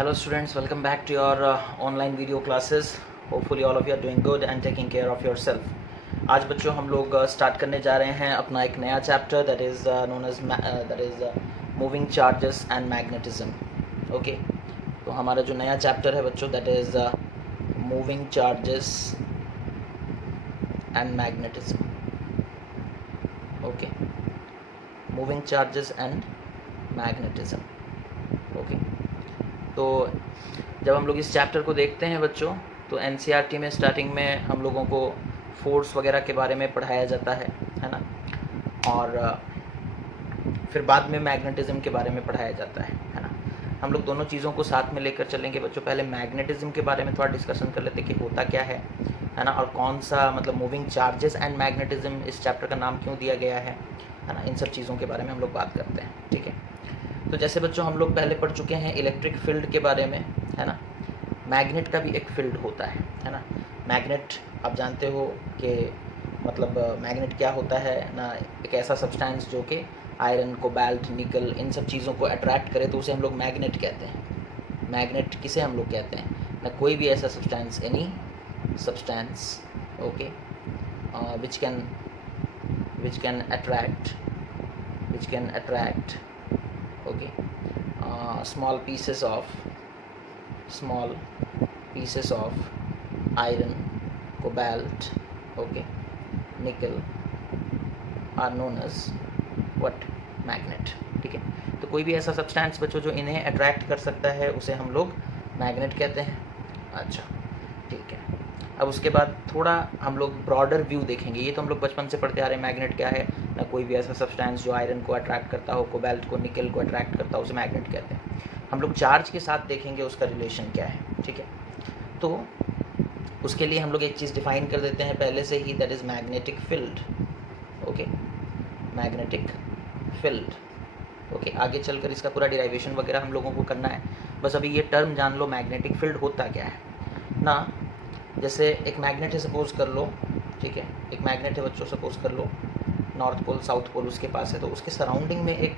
Hello students, welcome back to your online video classes. Hopefully all of you are doing good and taking care of yourself. आज बच्चों हम लोग start करने जा रहे हैं अपना एक नया chapter that is known as moving charges and magnetism. Okay, तो हमारा जो नया चैप्टर है बच्चों that is moving charges and magnetism. Okay, moving charges and magnetism. Okay, तो जब हम लोग इस चैप्टर को देखते हैं बच्चों तो एनसीईआरटी में स्टार्टिंग में हम लोगों को फोर्स वगैरह के बारे में पढ़ाया जाता है ना, और फिर बाद में मैग्नेटिज्म के बारे में पढ़ाया जाता है ना. हम लोग दोनों चीज़ों को साथ में लेकर चलेंगे बच्चों. पहले मैग्नेटिज्म के बारे में थोड़ा डिस्कशन कर लेते हैं कि होता क्या है ना, और कौन सा मतलब मूविंग चार्जेस एंड मैग्नेटिज्म इस चैप्टर का नाम क्यों दिया गया है ना. इन सब चीज़ों के बारे में हम लोग बात करते हैं. ठीक है, तो जैसे बच्चों हम लोग पहले पढ़ चुके हैं इलेक्ट्रिक फील्ड के बारे में है ना. मैग्नेट का भी एक फील्ड होता है ना. मैग्नेट आप जानते हो कि मतलब मैग्नेट क्या होता है ना, एक ऐसा सब्सटेंस जो कि आयरन, कोबाल्ट, निकल इन सब चीज़ों को अट्रैक्ट करे तो उसे हम लोग मैग्नेट कहते हैं. मैग्नेट किसे हम लोग कहते हैं ना, कोई भी ऐसा substance, any substance okay which can attract okay small pieces of iron, cobalt, okay, nickel are known as what magnet. ठीक है, तो कोई भी ऐसा सब्सटेंस बच्चों जो इन्हें अट्रैक्ट कर सकता है उसे हम लोग मैग्नेट कहते हैं. अच्छा ठीक है, अब उसके बाद थोड़ा हम लोग ब्रॉडर व्यू देखेंगे. ये तो हम लोग बचपन से पढ़ते आ रहे हैं मैग्नेट क्या है ना, कोई भी ऐसा सब्सटेंस जो आयरन को अट्रैक्ट करता हो, कोबाल्ट को, निकल को अट्रैक्ट करता हो उसे मैग्नेट कहते हैं. हम लोग चार्ज के साथ देखेंगे उसका रिलेशन क्या है. ठीक है, तो उसके लिए हम लोग एक चीज़ डिफाइन कर देते हैं पहले से ही, that is magnetic field. Okay, magnetic field. Okay, आगे चलकर इसका पूरा डिराइवेशन वगैरह हम लोगों को करना है. बस अभी ये टर्म जान लो मैग्नेटिक फील्ड होता क्या है ना. जैसे एक मैग्नेट है सपोज़ कर लो. ठीक है, एक मैग्नेट है बच्चों सपोज़ कर लो, नॉर्थ पोल साउथ पोल उसके पास है, तो उसके सराउंडिंग में एक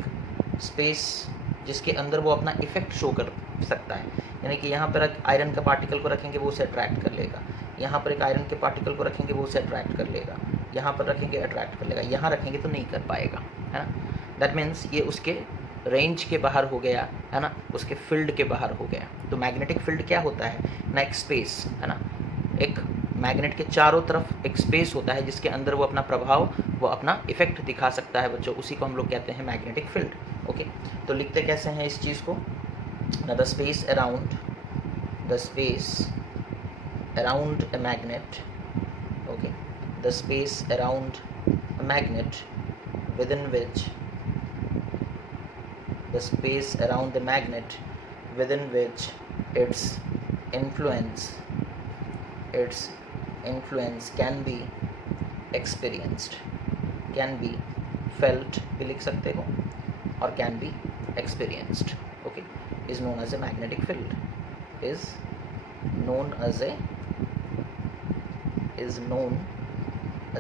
स्पेस जिसके अंदर वो अपना इफेक्ट शो कर सकता है. यानी कि यहाँ पर आयरन का पार्टिकल को रखेंगे वो उसे अट्रैक्ट कर लेगा, यहाँ पर एक आयरन के पार्टिकल को रखेंगे वो उसे अट्रैक्ट कर लेगा, यहाँ पर रखेंगे अट्रैक्ट कर लेगा, यहाँ रखेंगे तो नहीं कर पाएगा है ना. दैट मीन्स ये उसके रेंज के बाहर हो गया है ना, उसके फील्ड के बाहर हो गया. तो मैग्नेटिक फील्ड क्या होता है ना, एक स्पेस है ना. एक मैग्नेट के चारों तरफ एक स्पेस होता है जिसके अंदर वो अपना प्रभाव, वो अपना इफेक्ट दिखा सकता है बच्चों, उसी को हम लोग कहते हैं मैग्नेटिक फील्ड. ओके, तो लिखते कैसे हैं इस चीज़ को ना, the space around a magnet. Okay, the space around a magnet within which its influence can be experienced, can be felt भी लिख सकते हो, और can be experienced. okay, is known as a magnetic field, is known as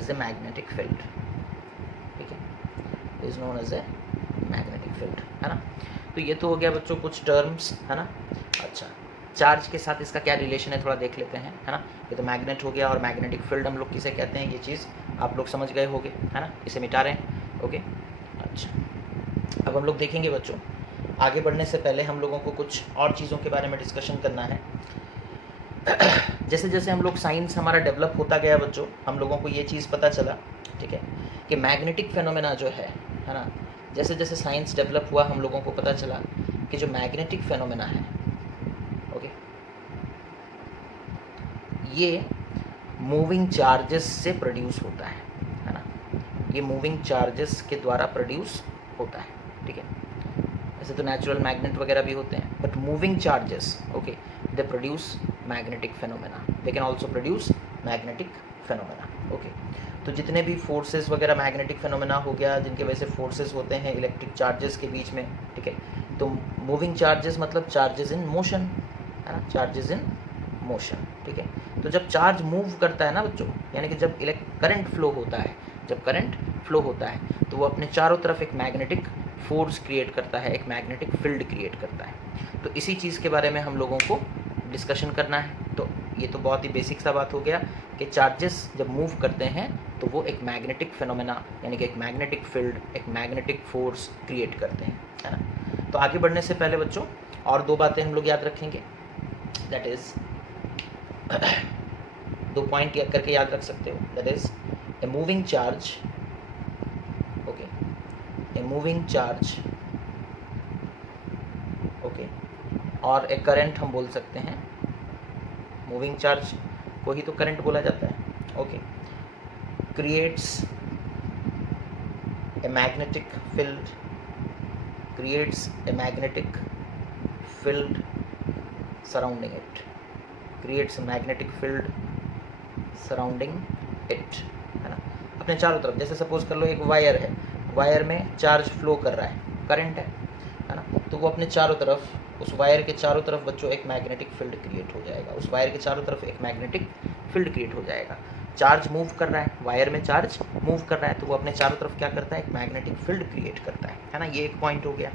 a magnetic field. ठीक है, is known as a magnetic field है ना. तो ये तो हो गया बच्चों कुछ टर्म्स है ना. अच्छा, चार्ज के साथ इसका क्या रिलेशन है थोड़ा देख लेते हैं है ना. ये तो मैग्नेट हो गया, और मैग्नेटिक फील्ड हम लोग किसे कहते हैं ये चीज़ आप लोग समझ गए होंगे है ना. इसे मिटा रहे हैं. ओके, अच्छा, अब हम लोग देखेंगे बच्चों, आगे बढ़ने से पहले हम लोगों को कुछ और चीज़ों के बारे में डिस्कशन करना है. जैसे जैसे हम लोग साइंस हमारा डेवलप होता गया बच्चों, हम लोगों को ये चीज़ पता चला ठीक है कि मैग्नेटिक फेनोमेना जो है ना, जैसे जैसे साइंस डेवलप हुआ हम लोगों को पता चला कि जो मैग्नेटिक फेनोमेना है ओके, ये मूविंग चार्जेस से प्रोड्यूस होता है ना. ये मूविंग चार्जेस के द्वारा प्रोड्यूस होता है. ठीक है, ऐसे तो नेचुरल मैग्नेट वगैरह भी होते हैं, but moving charges okay they produce magnetic phenomena, they can also produce magnetic phenomena. Okay, तो जितने भी फोर्सेस वगैरह मैग्नेटिक फेनोमेना हो गया जिनके वजह से फोर्सेस होते हैं इलेक्ट्रिक चार्जेस के बीच में. ठीक है, तो मूविंग चार्जेस मतलब चार्जेस इन मोशन है ना, चार्जेस इन मोशन. ठीक है, तो जब चार्ज मूव करता है ना बच्चों, यानी कि जब करंट फ्लो होता है तो वो अपने चारों तरफ एक मैग्नेटिक फोर्स क्रिएट करता है, एक मैग्नेटिक फील्ड क्रिएट करता है। तो इसी चीज़ के बारे में हम लोगों को डिस्कशन करना है। तो ये तो बहुत ही बेसिक सा बात हो गया कि चार्जेस जब मूव करते हैं तो वो एक मैग्नेटिक फिनोमेना यानी कि एक मैग्नेटिक फील्ड, एक मैग्नेटिक फोर्स क्रिएट करते हैं, है ना। तो आगे बढ़ने से पहले बच्चों और दो बातें हम लोग याद रखेंगे, दैट इज़ दो पॉइंट करके याद रख सकते हो, that is a moving charge, okay, a moving charge, okay, और एक करंट हम बोल सकते हैं। मूविंग चार्ज को ही तो करंट बोला जाता है, okay, creates a magnetic field, creates a magnetic field surrounding it, creates a magnetic field surrounding it, है ना। अपने चारों तरफ, जैसे सपोज कर लो एक वायर है, वायर में चार्ज फ्लो कर रहा है, करंट है ना, तो वो अपने चारों तरफ, उस वायर के चारों तरफ बच्चों एक मैग्नेटिक फील्ड क्रिएट हो जाएगा, उस वायर के चारों तरफ एक मैग्नेटिक फील्ड क्रिएट हो जाएगा। चार्ज मूव कर रहा है, वायर में चार्ज मूव कर रहा है, तो वो अपने चारों तरफ क्या करता है, एक मैग्नेटिक फील्ड क्रिएट करता है ना। ये एक पॉइंट हो गया।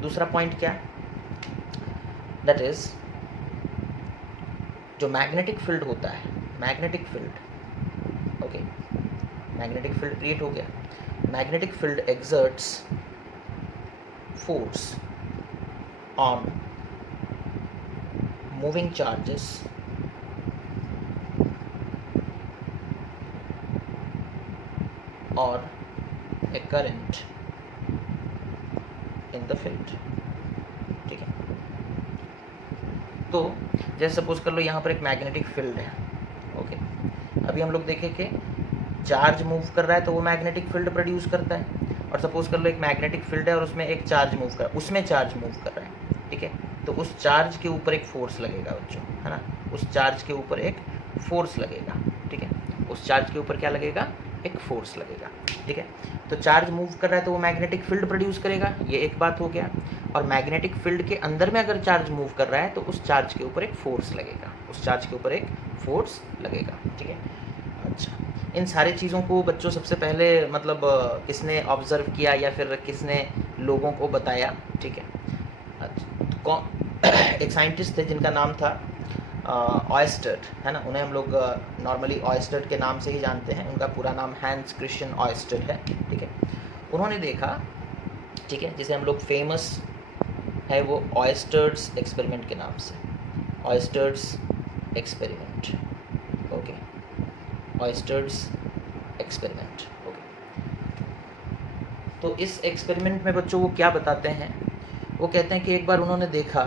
दूसरा पॉइंट क्या है, दैट इज जो मैग्नेटिक फील्ड होता है, magnetic field, okay, magnetic field create हो गया। Magnetic field exerts force on moving charges or a current in the field, ठीक है। तो जैसे सपोज कर लो यहाँ पर एक मैग्नेटिक फील्ड है, ओके। अभी हम लोग देखें कि चार्ज मूव कर रहा है तो वो मैग्नेटिक फील्ड प्रोड्यूस करता है, और सपोज कर लो एक मैग्नेटिक फील्ड है और उसमें एक चार्ज मूव कर रहा है, उसमें चार्ज मूव कर रहा है, ठीक है। तो उस चार्ज के ऊपर एक फोर्स लगेगा बच्चों, है ना, उस चार्ज के ऊपर एक फोर्स लगेगा, ठीक है। उस चार्ज के ऊपर क्या लगेगा, एक फोर्स लगेगा, ठीक है। तो चार्ज मूव कर रहा है तो वो मैग्नेटिक फील्ड प्रोड्यूस करेगा, ये एक बात हो गया। और मैग्नेटिक फील्ड के अंदर में अगर चार्ज मूव कर रहा है तो उस चार्ज के ऊपर एक फोर्स लगेगा, उस चार्ज के ऊपर एक फोर्स लगेगा, ठीक है। अच्छा, इन सारी चीज़ों को बच्चों सबसे पहले मतलब किसने ऑब्जर्व किया या फिर किसने लोगों को बताया, ठीक है। एक साइंटिस्ट थे जिनका नाम था ऑयस्टर, है ना, उन्हें हम लोग नॉर्मली ऑयस्टर के नाम से ही जानते हैं, उनका पूरा नाम हैंस क्रिश्चियन ऑयस्टर है, ठीक है। उन्होंने देखा, ठीक है, जिसे हम लोग फेमस है वो ऑयस्टर्स एक्सपेरिमेंट के नाम से, oysters experiment, okay, oysters experiment, okay. तो इस एक्सपेरिमेंट में बच्चों वो क्या बताते हैं, वो कहते हैं कि एक बार उन्होंने देखा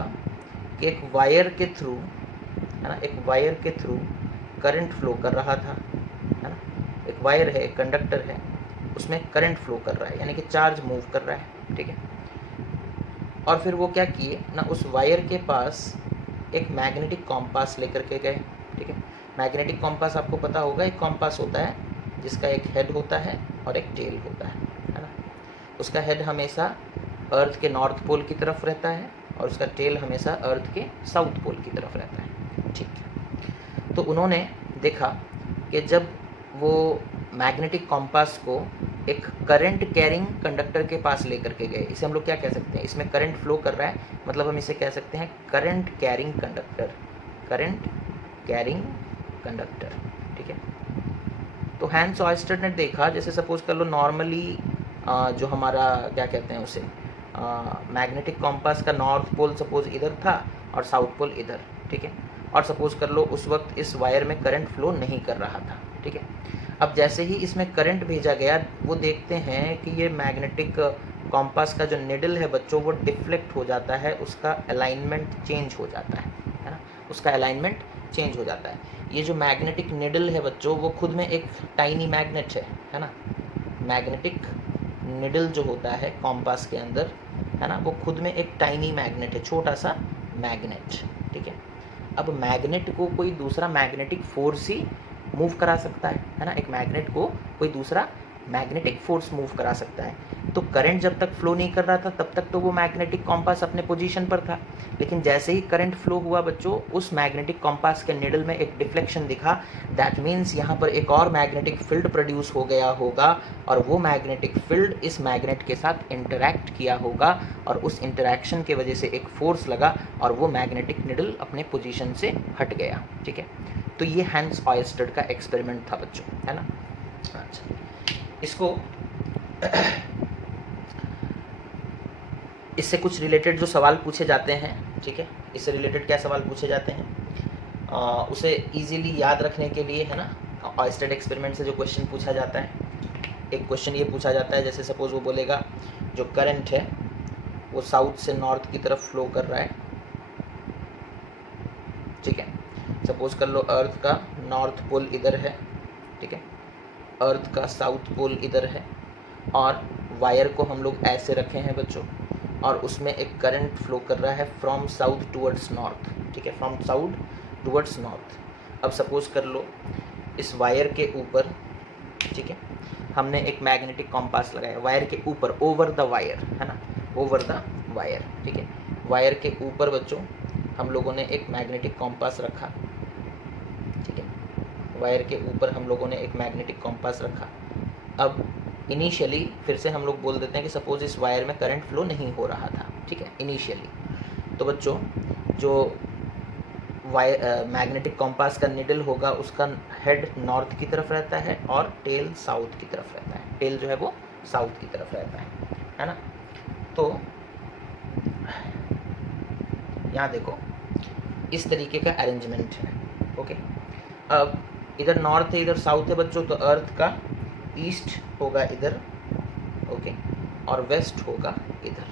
कि एक वायर के थ्रू, है ना, एक वायर के थ्रू करंट फ्लो कर रहा था, है ना। एक वायर है, एक कंडक्टर है, उसमें करंट फ्लो कर रहा है, यानी कि चार्ज मूव कर रहा है, ठीक है। और फिर वो क्या किए ना, उस वायर के पास एक मैग्नेटिक कॉम्पास लेकर के गए, ठीक है। मैग्नेटिक कॉम्पास आपको पता होगा, एक कॉम्पास होता है जिसका एक हेड होता है और एक टेल होता है ना। उसका हेड हमेशा अर्थ के नॉर्थ पोल की तरफ रहता है और उसका टेल हमेशा अर्थ के साउथ पोल की तरफ रहता है, ठीक है। तो उन्होंने देखा कि जब वो मैग्नेटिक कॉम्पास को एक करंट कैरिंग कंडक्टर के पास लेकर के गए, इसे हम लोग क्या कह सकते हैं, इसमें करंट फ्लो कर रहा है, मतलब हम इसे कह सकते हैं current carrying conductor, current carrying conductor, ठीक है। तो हैंस ऑयस्टर ने देखा, जैसे सपोज कर लो नॉर्मली जो हमारा क्या कहते हैं उसे, मैग्नेटिक कॉम्पास का नॉर्थ पोल सपोज इधर था और साउथ पोल इधर, ठीक है। और सपोज कर लो उस वक्त इस वायर में करंट फ्लो नहीं कर रहा था, ठीक है। अब जैसे ही इसमें करंट भेजा गया, वो देखते हैं कि ये मैग्नेटिक कॉम्पास का जो निडल है बच्चों, वो डिफ्लेक्ट हो जाता है, उसका अलाइनमेंट चेंज हो जाता है ना, उसका अलाइनमेंट चेंज हो जाता है। ये जो मैग्नेटिक निडल है बच्चों, वो खुद में एक टाइनी मैग्नेट है ना। मैग्नेटिक निडल जो होता है कॉम्पास के अंदर, है ना, वो खुद में एक टाइनी मैग्नेट है, छोटा सा मैग्नेट, ठीक है। अब मैग्नेट को कोई दूसरा मैग्नेटिक फोर्स ही मूव करा सकता है ना। एक मैग्नेट को कोई दूसरा मैग्नेटिक फोर्स मूव करा सकता है। तो करंट जब तक फ्लो नहीं कर रहा था तब तक तो वो मैग्नेटिक कॉम्पास अपने पोजीशन पर था, लेकिन जैसे ही करंट फ्लो हुआ बच्चों, उस मैग्नेटिक कॉम्पास के निडल में एक डिफ्लेक्शन दिखा। दैट मीन्स यहाँ पर एक और मैग्नेटिक फील्ड प्रोड्यूस हो गया होगा, और वो मैग्नेटिक फील्ड इस मैग्नेट के साथ इंटरैक्ट किया होगा, और उस इंटरैक्शन के वजह से एक फोर्स लगा और वो मैग्नेटिक निडल अपने पोजीशन से हट गया। ठीक है, तो ये हैंस ऑयस्टर का एक्सपेरिमेंट था बच्चों, है ना। अच्छा, इसको इससे कुछ रिलेटेड जो सवाल पूछे जाते हैं, ठीक है, इससे रिलेटेड क्या सवाल पूछे जाते हैं, उसे इजीली याद रखने के लिए, है ना, ऑयस्टर एक्सपेरिमेंट से जो क्वेश्चन पूछा जाता है, एक क्वेश्चन ये पूछा जाता है, जैसे सपोज वो बोलेगा जो करंट है वो साउथ से नॉर्थ की तरफ फ्लो कर रहा है। ठीक है, सपोज कर लो अर्थ का नॉर्थ पोल इधर है, ठीक है, अर्थ का साउथ पोल इधर है, और वायर को हम लोग ऐसे रखे हैं बच्चों, और उसमें एक करंट फ्लो कर रहा है फ्रॉम साउथ टुवर्ड्स नॉर्थ। ठीक है, फ्रॉम साउथ टुवर्ड्स नॉर्थ। अब सपोज कर लो इस वायर के ऊपर, ठीक है, हमने एक मैग्नेटिक कॉम्पास लगाया वायर के ऊपर, ओवर द वायर, है ना, ओवर द वायर। ठीक है, वायर के ऊपर बच्चों हम लोगों ने एक मैग्नेटिक कॉम्पास रखा। ठीक है, वायर के ऊपर हम लोगों ने एक मैग्नेटिक कॉम्पास रखा। अब इनिशियली फिर से हम लोग बोल देते हैं कि सपोज इस वायर में करंट फ्लो नहीं हो रहा था। ठीक है, इनिशियली। तो बच्चों जो वायर मैग्नेटिक कॉम्पास का निडल होगा उसका हेड नॉर्थ की तरफ रहता है और टेल साउथ की तरफ रहता है। टेल जो है वो साउथ की तरफ रहता है ना। तो यहाँ देखो इस तरीके का अरेंजमेंट है। ओके, अब इधर नॉर्थ है इधर साउथ है बच्चों, तो अर्थ का ईस्ट होगा इधर, ओके, और वेस्ट होगा इधर।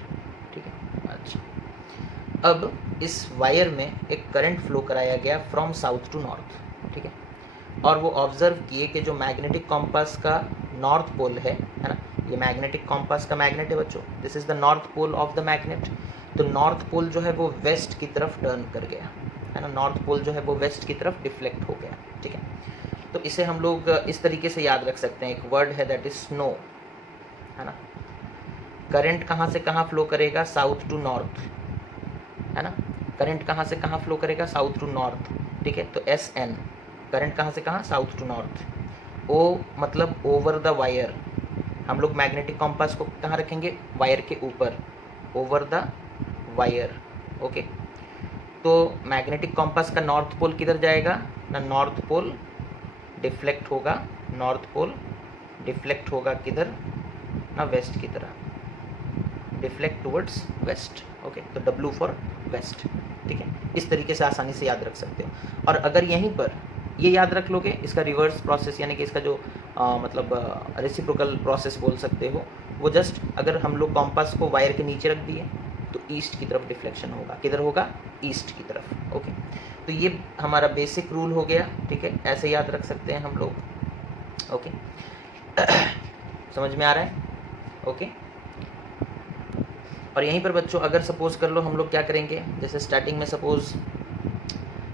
ठीक है, अच्छा, अब इस वायर में एक करंट फ्लो कराया गया फ्रॉम साउथ टू नॉर्थ। ठीक है, और वो ऑब्जर्व किए कि जो मैग्नेटिक कॉम्पास का नॉर्थ पोल है ना, ये मैग्नेटिक कॉम्पास का मैग्नेट है बच्चों, this is the north pole of the magnet. तो नॉर्थ पोल जो है वो वेस्ट की तरफ टर्न कर गया, है ना, नॉर्थ पोल जो है वो वेस्ट की तरफ डिफ्लेक्ट हो गया। ठीक है, तो इसे हम लोग इस तरीके से याद रख सकते हैं, एक वर्ड है दैट इज स्नो, है ना। करंट कहाँ से कहाँ फ्लो करेगा, साउथ टू नॉर्थ, है ना, करंट कहाँ से कहाँ फ्लो करेगा, साउथ टू नॉर्थ। ठीक है, तो एस एन, करंट कहाँ से कहाँ, साउथ टू नॉर्थ। ओ मतलब ओवर द वायर, हम लोग मैग्नेटिक कॉम्पास को कहाँ रखेंगे, वायर के ऊपर, ओवर द वायर। ओके, तो मैग्नेटिक कॉम्पास का नॉर्थ पोल किधर जाएगा ना, नॉर्थ पोल डिफ्लेक्ट होगा, नॉर्थ पोल डिफ्लेक्ट होगा किधर ना, वेस्ट की तरह, डिफ्लेक्ट टुवर्ड्स वेस्ट। ओके, तो W फॉर वेस्ट। ठीक है, इस तरीके से आसानी से याद रख सकते हो। और अगर यहीं पर ये याद रख लोगे, इसका रिवर्स प्रोसेस यानी कि इसका जो मतलब रेसिप्रोकल प्रोसेस बोल सकते हो, वो जस्ट अगर हम लोग कॉम्पास को वायर के नीचे रख दिए तो ईस्ट की तरफ डिफ्लेक्शन होगा, किधर होगा, ईस्ट की तरफ। ओके, तो ये हमारा बेसिक रूल हो गया। ठीक है, ऐसे याद रख सकते हैं हम लोग। ओके, समझ में आ रहा है। ओके, और यहीं पर बच्चों अगर सपोज कर लो हम लोग क्या करेंगे, जैसे स्टार्टिंग में सपोज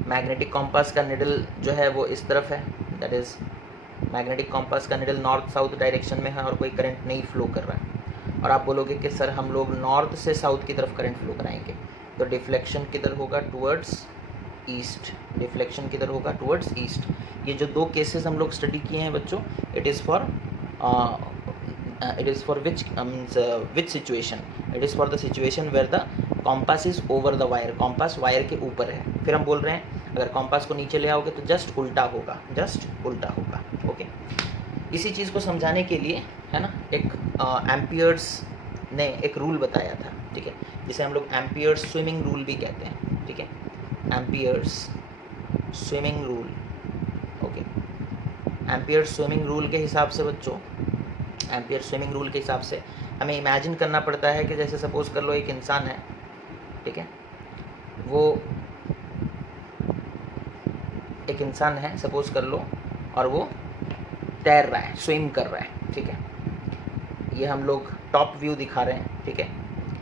मैग्नेटिक कॉम्पास का निडल जो है वो इस तरफ है, दैट इज़ मैग्नेटिक कॉम्पास का निडल नॉर्थ साउथ डायरेक्शन में है और कोई करंट नहीं फ्लो कर रहा है, और आप बोलोगे कि सर हम लोग नॉर्थ से साउथ की तरफ करंट फ्लो कराएंगे, तो डिफ्लेक्शन किधर होगा, टुवर्ड्स ईस्ट, डिफ्लेक्शन किधर होगा, टुवर्ड्स ईस्ट। ये जो दो केसेस हम लोग स्टडी किए हैं बच्चों, it is for which situation, it is for the situation where the compass is over the wire, compass wire के ऊपर है। फिर हम बोल रहे हैं अगर कॉम्पास को नीचे ले आओगे तो जस्ट उल्टा होगा, जस्ट उल्टा होगा। ओके, इसी चीज़ को समझाने के लिए, है ना, एक एम्पियर्स ने एक रूल बताया था। ठीक है, जिसे हम लोग एम्पियर्स स्विमिंग रूल भी कहते हैं। ठीक है, amperes swimming rule. Okay, amperes swimming rule के हिसाब से बच्चों, एम्पियर स्विमिंग रूल के हिसाब से हमें इमेजिन करना पड़ता है कि जैसे सपोज कर लो एक इंसान है, ठीक है, वो एक इंसान है सपोज कर लो, और वो तैर रहा है, स्विम कर रहा है। ठीक है, ये हम लोग टॉप व्यू दिखा रहे हैं। ठीक है,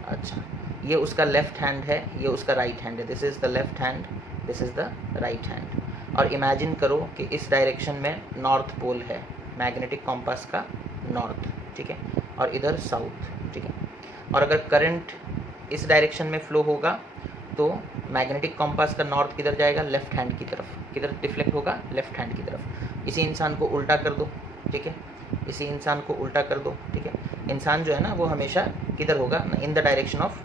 अच्छा, ये उसका लेफ्ट हैंड है, ये उसका राइट हैंड है, this is the left hand, this is the right hand. और इमेजिन करो कि इस डायरेक्शन में नॉर्थ पोल है, मैग्नेटिक कॉम्पास का नॉर्थ, ठीक है, और इधर साउथ, ठीक है। और अगर करंट इस डायरेक्शन में फ्लो होगा तो मैग्नेटिक कॉम्पास का नॉर्थ किधर जाएगा, लेफ्ट हैंड की तरफ। किधर डिफ्लेक्ट होगा, लेफ्ट हैंड की तरफ। इसी इंसान को उल्टा कर दो, ठीक है, इसी इंसान को उल्टा कर दो, ठीक है। इंसान जो है ना वो हमेशा किधर होगा, इन the direction of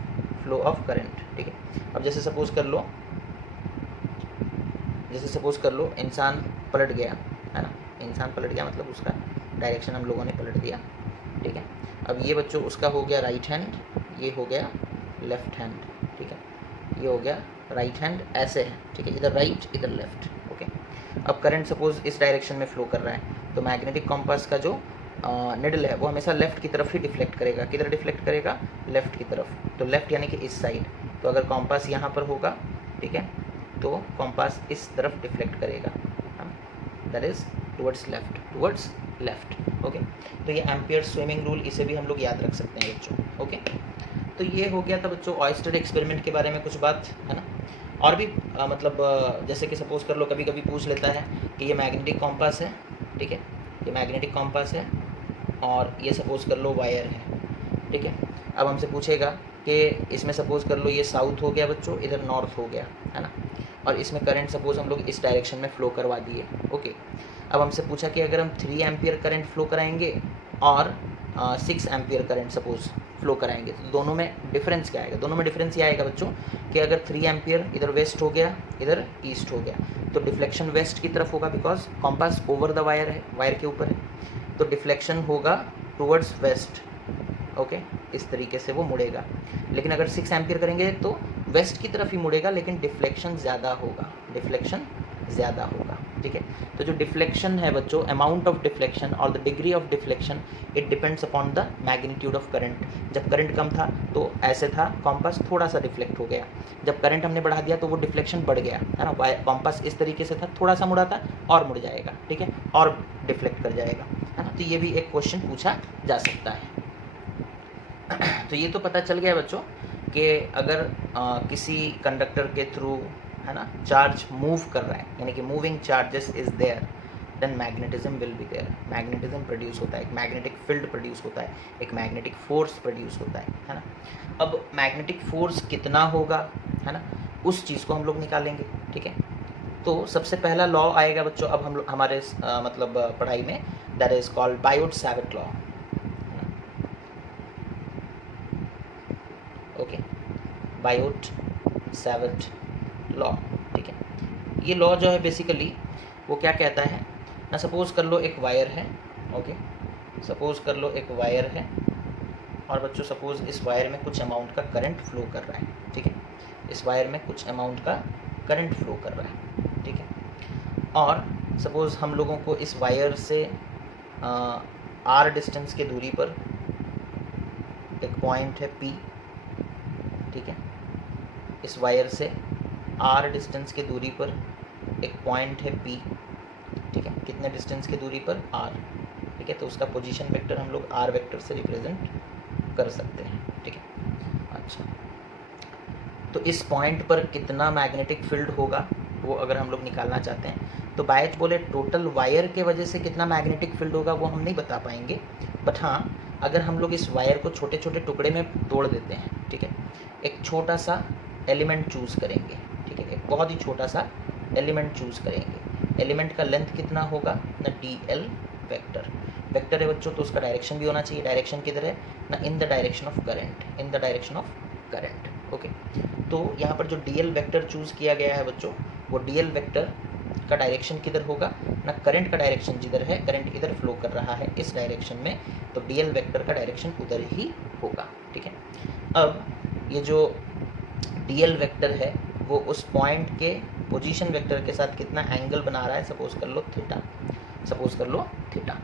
flow of current, ठीक है। अब जैसे सपोज कर लो इंसान पलट गया, है ना, इंसान पलट गया मतलब उसका डायरेक्शन हम लोगों ने पलट दिया, ठीक है। अब ये बच्चों उसका हो गया राइट हैंड, ये हो गया लेफ्ट हैंड, ठीक है, ये हो गया राइट हैंड, ऐसे है, ठीक है, इधर राइट इधर लेफ्ट, ओके। अब करंट सपोज इस डायरेक्शन में फ्लो कर रहा है तो मैग्नेटिक कॉम्पास का जो निडल है वो हमेशा लेफ्ट की तरफ ही डिफ्लेक्ट करेगा। किधर डिफ्लेक्ट करेगा, लेफ्ट की तरफ। तो लेफ्ट यानी कि इस साइड। तो अगर कॉम्पास यहाँ पर होगा, ठीक है, तो कॉम्पास इस तरफ डिफ्लेक्ट करेगा, that is towards left, okay. तो ये एम्पियर स्विमिंग रूल, इसे भी हम लोग याद रख सकते हैं बच्चों, ओके। तो ये हो गया था बच्चों ऑयस्टर एक्सपेरिमेंट के बारे में कुछ बात, है ना। और भी जैसे कि सपोज कर लो कभी कभी पूछ लेता है कि ये मैग्नेटिक कॉम्पास है, ठीक है, ये मैग्नेटिक कॉम्पास है और ये सपोज कर लो वायर है, ठीक है। अब हमसे पूछेगा कि इसमें सपोज कर लो ये साउथ हो गया बच्चों, इधर नॉर्थ हो गया, है ना, और इसमें करंट सपोज हम लोग इस डायरेक्शन में फ्लो करवा दिए, ओके। अब हमसे पूछा कि अगर हम 3 एम्पियर करंट फ्लो कराएंगे और 6 एम्पियर करंट सपोज फ्लो कराएंगे तो दोनों में डिफरेंस क्या आएगा। दोनों में डिफरेंस ये आएगा बच्चों कि अगर 3 एम्पियर इधर वेस्ट हो गया, इधर ईस्ट हो गया, तो डिफ्लेक्शन वेस्ट की तरफ होगा because compass over the wire है, वायर के ऊपर है, तो डिफ्लेक्शन होगा टुवर्ड्स वेस्ट, ओके, इस तरीके से वो मुड़ेगा। लेकिन अगर 6 एम्पियर करेंगे तो वेस्ट की तरफ ही मुड़ेगा लेकिन डिफ्लेक्शन ज़्यादा होगा, ठीक है। तो जो डिफ्लेक्शन है बच्चों, अमाउंट ऑफ डिफ्लेक्शन और the degree of deflection, it depends upon the magnitude of current. जब करंट कम था तो ऐसे था, कॉम्पास थोड़ा सा डिफ्लेक्ट हो गया। जब करंट हमने बढ़ा दिया तो वो डिफ्लेक्शन बढ़ गया, है ना। कॉम्पास इस तरीके से था, थोड़ा सा मुड़ा था और मुड़ जाएगा, ठीक है, और डिफ्लेक्ट कर जाएगा, है ना। तो ये भी एक क्वेश्चन पूछा जा सकता है। तो ये तो पता चल गया बच्चों कि अगर किसी कंडक्टर के थ्रू, है ना, चार्ज मूव कर रहा है, यानी कि moving charges is there, then magnetism will be there. Magnetism produce होता है, एक मैग्नेटिक फील्ड प्रोड्यूस होता है, एक मैग्नेटिक फोर्स प्रोड्यूस होता है ना। अब मैग्नेटिक फोर्स कितना होगा, है ना, उस चीज़ को हम लोग निकालेंगे, ठीक है। तो सबसे पहला लॉ आएगा बच्चों अब हम लोग हमारे पढ़ाई में, that is called Biot-Savart law, okay, Biot-Savart law, ठीक है। ये लॉ जो है बेसिकली वो क्या कहता है ना, सपोज कर लो एक वायर है, ओके, सपोज कर लो एक वायर है और बच्चों सपोज इस वायर में कुछ अमाउंट का करंट फ्लो कर रहा है, ठीक है, इस वायर में कुछ अमाउंट का करंट फ्लो कर रहा है, ठीक है। और सपोज हम लोगों को इस वायर से आर डिस्टेंस के दूरी पर एक पॉइंट है P, ठीक है, इस वायर से आर डिस्टेंस के दूरी पर एक पॉइंट है P, ठीक है, कितने डिस्टेंस के दूरी पर R, ठीक है। तो उसका पोजीशन वेक्टर हम लोग R वेक्टर से रिप्रेजेंट कर सकते हैं, ठीक है। अच्छा, तो इस पॉइंट पर कितना मैग्नेटिक फील्ड होगा वो अगर हम लोग निकालना चाहते हैं तो बायट बोले टोटल वायर के वजह से कितना मैग्नेटिक फील्ड होगा वो हम नहीं बता पाएंगे, बट हाँ अगर हम लोग इस वायर को छोटे छोटे टुकड़े में तोड़ देते हैं, ठीक है, एक छोटा सा एलिमेंट चूज़ करेंगे, ठीक है, एक बहुत ही छोटा सा एलिमेंट चूज़ करेंगे। एलिमेंट का लेंथ कितना होगा ना, DL वेक्टर, वेक्टर है बच्चों तो उसका डायरेक्शन भी होना चाहिए। डायरेक्शन किधर है ना, इन the direction of current, in the direction of current, okay. तो यहाँ पर जो DL वेक्टर चूज़ किया गया है बच्चों, वो DL वेक्टर का डायरेक्शन किधर होगा ना, करंट का डायरेक्शन जिधर है, करंट इधर फ्लो कर रहा है इस डायरेक्शन में, तो DL वेक्टर का डायरेक्शन उधर ही होगा, ठीक है। अब ये जो DL वेक्टर है वो उस पॉइंट के पोजीशन वेक्टर के साथ कितना एंगल बना रहा है, सपोज कर लो थीटा,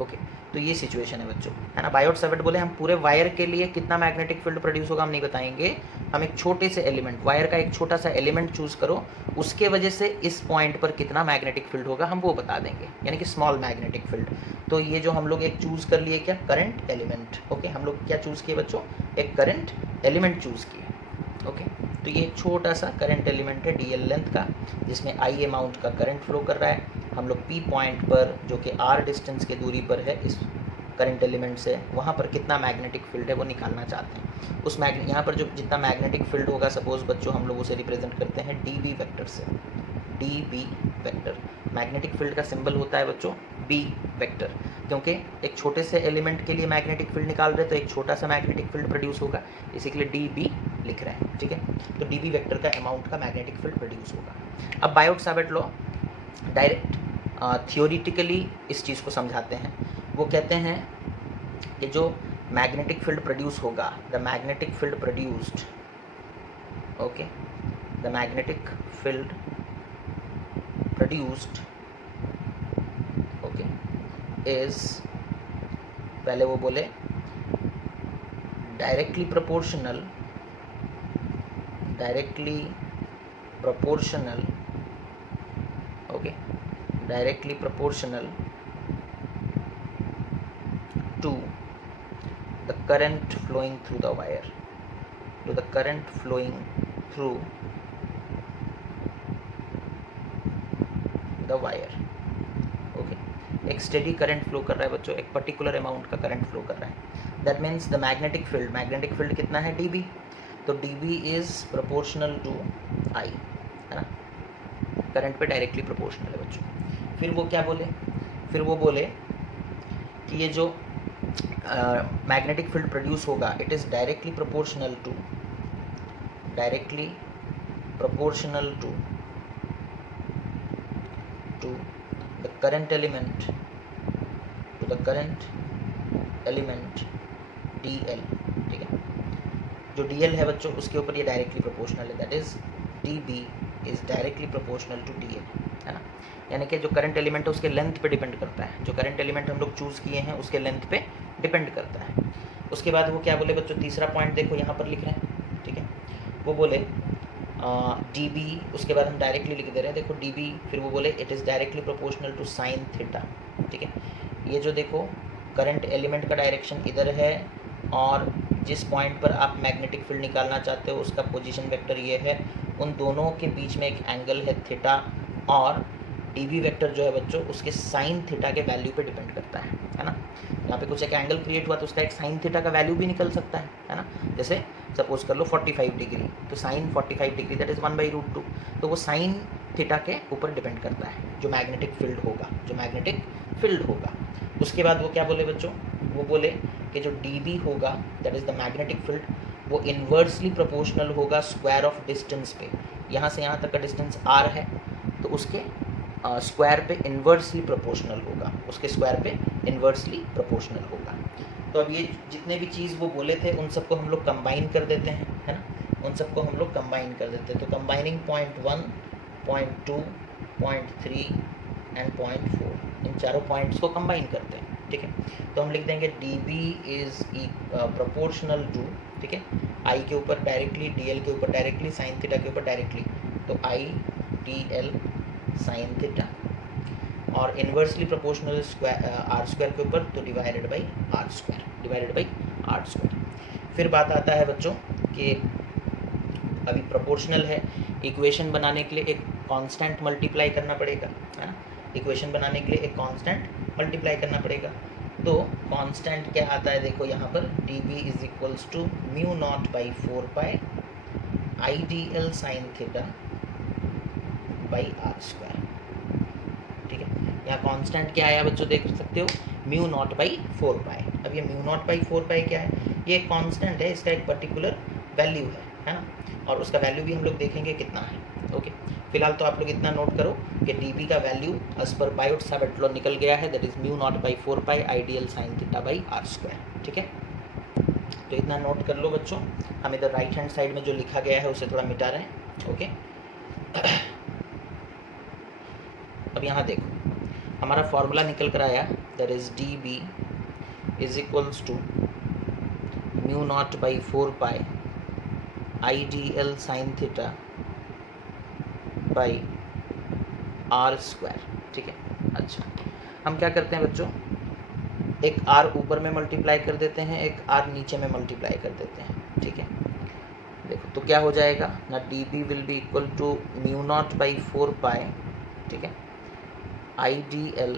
ओके। तो ये सिचुएशन है बच्चों, है ना। बायोट-सैवर्ट बोले हम पूरे वायर के लिए कितना मैग्नेटिक फील्ड प्रोड्यूस होगा हम नहीं बताएंगे, हम एक छोटे से एलिमेंट, वायर का एक छोटा सा एलिमेंट चूज़ करो, उसके वजह से इस पॉइंट पर कितना मैग्नेटिक फील्ड होगा हम वो बता देंगे, यानी कि स्मॉल मैग्नेटिक फील्ड। तो ये जो हम लोग एक चूज़ कर लिए क्या, करंट एलिमेंट, ओके। हम लोग क्या चूज़ किए बच्चों, एक करंट एलिमेंट चूज़ किए, ओके। तो ये एक छोटा सा करंट एलिमेंट है DL लेंथ का, जिसमें I अमाउंट का करंट फ्लो कर रहा है। हम लोग P पॉइंट पर जो कि R डिस्टेंस के दूरी पर है, इस करंट एलिमेंट से, वहाँ पर कितना मैग्नेटिक फील्ड है वो निकालना चाहते हैं। उस यहाँ पर जो जितना मैग्नेटिक फील्ड होगा, सपोज बच्चों हम लोग उसे रिप्रेजेंट करते हैं डी वेक्टर से। डी वेक्टर मैग्नेटिक फील्ड का सिंबल होता है बच्चों बी वेक्टर, क्योंकि एक छोटे से एलिमेंट के लिए मैग्नेटिक फील्ड निकाल रहे हैं तो एक छोटा सा मैग्नेटिक फील्ड प्रोड्यूस होगा, इसी के लिए डी बी लिख रहे हैं, ठीक है। तो डी बी वेक्टर का अमाउंट का मैग्नेटिक फील्ड प्रोड्यूस होगा। अब बायोट-सावर्ट लॉ डायरेक्ट थियोरिटिकली इस चीज़ को समझाते हैं। वो कहते हैं कि जो मैग्नेटिक फील्ड प्रोड्यूस होगा, the magnetic field produced, okay, the magnetic field produced, okay, is, पहले वो बोले directly proportional okay, directly proportional to the current flowing through the wire, to the current flowing through the wire, okay। एक steady current flow कर रहा है बच्चों, एक particular amount का करंट फ्लो कर रहा है। That means the magnetic field कितना है, dB, तो dB is proportional to I, है ना, करंट पे डायरेक्टली प्रोपोर्शनल है बच्चों। फिर वो क्या बोले, फिर वो बोले कि ये जो मैग्नेटिक फील्ड प्रोड्यूस होगा, it is directly proportional to the current element, DL, ठीक है। जो DL है बच्चों उसके ऊपर ये डायरेक्टली प्रोपोर्शनल है, that is DB is directly proportional to DL, है ना। यानी कि जो करंट एलिमेंट है उसके लेंथ पे डिपेंड करता है, जो करंट एलिमेंट हम लोग चूज़ किए हैं उसके लेंथ पे डिपेंड करता है। उसके बाद वो क्या बोले बच्चों, तीसरा पॉइंट देखो यहाँ पर लिख रहे हैं, ठीक है। वो बोले dB, उसके बाद हम डायरेक्टली लिख दे रहे हैं, देखो dB, फिर वो बोले it is directly proportional to sine theta, ठीक है। ये जो देखो करंट एलिमेंट का डायरेक्शन इधर है और जिस पॉइंट पर आप मैग्नेटिक फील्ड निकालना चाहते हो उसका पोजीशन वेक्टर ये है, उन दोनों के बीच में एक एंगल है थीटा, और dB वेक्टर जो है बच्चों उसके साइन थीटा के वैल्यू पे डिपेंड करता है ना। यहाँ पे कुछ एक एंगल क्रिएट हुआ तो उसका एक साइन थीटा का वैल्यू भी निकल सकता है ना। जैसे सपोज कर लो 45 डिग्री, तो साइन 45 डिग्री दैट इज़ 1/√2, तो वो साइन थीटा के ऊपर डिपेंड करता है जो मैग्नेटिक फील्ड होगा, उसके बाद वो क्या बोले बच्चों, वो बोले कि जो dB होगा that is the magnetic field, वो इन्वर्सली प्रोपोर्शनल होगा स्क्वायर ऑफ डिस्टेंस पे। यहाँ से यहाँ तक का डिस्टेंस r है तो उसके स्क्वायर पे इन्वर्सली प्रोपोर्शनल होगा, तो अब ये जितने भी चीज़ वो बोले थे उन सबको हम लोग कंबाइन कर देते हैं, है ना, तो combining point 1, point 2, point 3 and point 4, इन चारों पॉइंट्स को कंबाइन करते हैं, ठीक है। तो हम लिख देंगे dB इज प्रोपोर्शनल टू, ठीक है, I के ऊपर डायरेक्टली, DL के ऊपर डायरेक्टली, साइन थीटा के ऊपर डायरेक्टली, तो I DL साइन थीटा, और इन्वर्सली प्रोपोर्शनल आर स्क्वायर के ऊपर तो डिवाइडेड बाई आर स्क्वायर। फिर बात आता है बच्चों कि अभी प्रोपोर्शनल है, इक्वेशन बनाने के लिए एक कांस्टेंट मल्टीप्लाई करना पड़ेगा, है ना, तो कांस्टेंट क्या आता है देखो यहाँ पर, dB is equals to mu naught by 4 pi IDL sine theta by R square, ठीक है। यहाँ कांस्टेंट क्या आया बच्चों देख सकते हो, म्यू नॉट बाई 4 पाई। अब ये म्यू नॉट बाई 4 पाई क्या है, ये एक कांस्टेंट है, इसका एक पर्टिकुलर वैल्यू है ना, और उसका वैल्यू भी हम लोग देखेंगे कितना है, ओके। फिलहाल तो आप लोग इतना नोट करो कि dB का value as per Biot Savart law निकल गया है, that is mu naught by 4 pi IDL sine theta by R square, ठीक है। तो इतना नोट कर लो बच्चों। हम इधर राइट हैंड साइड में जो लिखा गया है उसे थोड़ा मिटा रहे हैं, ओके। अब यहाँ देखो हमारा फॉर्मूला निकल कर आया, that is dB is equals to mu naught by 4 pi IDL sine theta by R square, ठीक है। अच्छा, हम क्या करते हैं बच्चों, एक r ऊपर में मल्टीप्लाई कर देते हैं, एक r नीचे में मल्टीप्लाई कर देते हैं, ठीक है। देखो तो क्या हो जाएगा ना, dB will be equal to mu naught by 4 pi, ठीक है, IDL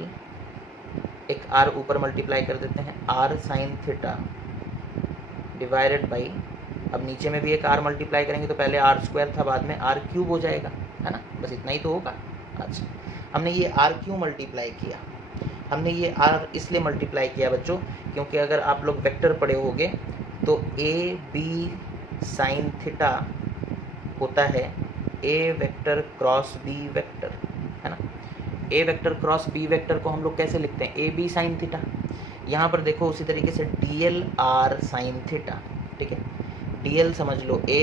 एक r ऊपर मल्टीप्लाई कर देते हैं, r sine theta divided by, अब नीचे में भी एक r मल्टीप्लाई करेंगे तो पहले r स्क्वायर था, बाद में r क्यूब हो जाएगा, है ना, बस इतना ही तो होगा। अच्छा, हमने ये r क्यों मल्टीप्लाई किया? हमने ये r इसलिए मल्टीप्लाई किया बच्चों, क्योंकि अगर आप लोग वेक्टर पढ़े होगे तो a b साइन थीटा होता है a vector cross b vector, है ना। a vector cross b vector को हम लोग कैसे लिखते हैं? a b sine theta. यहाँ पर देखो उसी तरीके से dl r साइन थीटा, ठीक है। dl समझ लो a,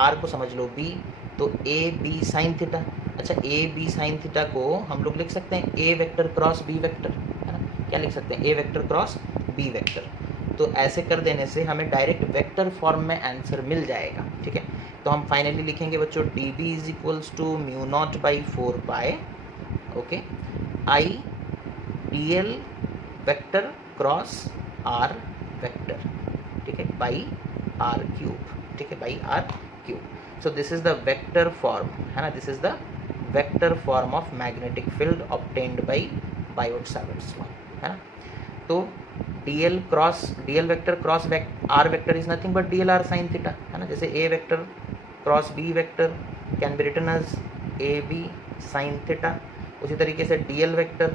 r को समझ लो b, तो a b साइन थीटा। अच्छा, a b साइन थीटा को हम लोग लिख सकते हैं a vector cross b vector, है ना। क्या लिख सकते हैं? a vector cross b vector. तो ऐसे कर देने से हमें डायरेक्ट वेक्टर फॉर्म में आंसर मिल जाएगा, ठीक है। तो हम फाइनली लिखेंगे बच्चों db is equals to mu naught by 4 pi, okay, i dl vector cross r vector, ठीक है, बाई r क्यूब, ठीक है, by r cube. So this is the vector form, है ना, this is the vector form of magnetic field obtained by Biot Savart's law, है ना। तो dl vector cross r vector is nothing but dl r sine theta, है ना। जैसे a vector cross b vector can be written as ab sine theta, उसी तरीके से dl vector